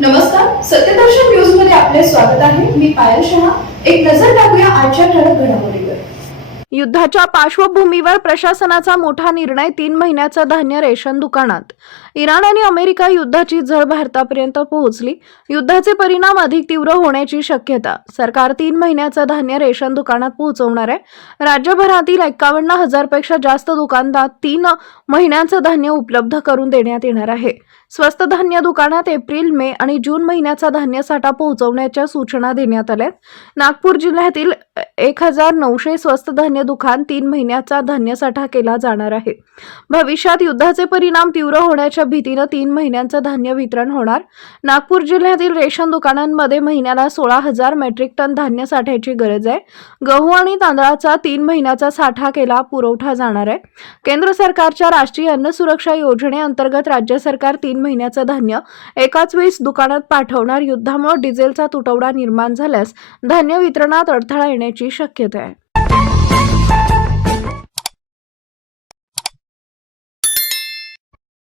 नमस्कार, सत्यदर्शन न्यूज मध्ये आपले स्वागत आहे. मी पायल शहा. एक नजर टाकूया आजच्या ठळक घडामोडीवर. युद्धाच्या पार्श्वभूमीवर प्रशासनाचा मोठा निर्णय. 3 महिन्याचं धान्य रेशन दुकानात. इराण आणि अमेरिका युद्धाची झळ भारतापर्यंत पोहोचली. युद्धाचे परिणाम अधिक तीव्र होण्याची शक्यता. सरकार 3 महिन्याचं धान्य रेशन दुकानात पोहोचवणार आहे. राज्यभरातील 51,000 पेक्षा जास्त दुकानात 3 महिन्याचं धान्य उपलब्ध करून देण्यात येणार आहे. स्वस्त धान्य दुकानात एप्रिल, मे आणि जून महिन्याचा धान्य साठा पोहोचवण्याच्या सूचना देण्यात आल्या. नागपूर जिल्ह्यातील 1,900 स्वस्त धान्य दुकान 3 महिन्याचा धान्य साठा केला जाणार आहे. भविष्यात युद्धाचे परिणाम तीव्र होण्याच्या भीतीने 3 महिन्यांचं धान्य वितरण होणार. नागपूर जिल्ह्यातील रेशन दुकानांमध्ये महिन्याला 16,000 मेट्रिक टन धान्य साठ्याची गरज आहे. गहू आणि तांदळाचा 3 महिन्याचा साठा केला पुरवठा जाणार आहे. केंद्र सरकारच्या राष्ट्रीय अन्न सुरक्षा योजनेअंतर्गत राज्य सरकार 3 महिन्याचं धान्य एकाच वेळी दुकानात पाठवणार. युद्धामुळे डिझेलचा तुटवडा निर्माण झाल्यास धान्य वितरणात अडथळा येण्याची शक्यता आहे.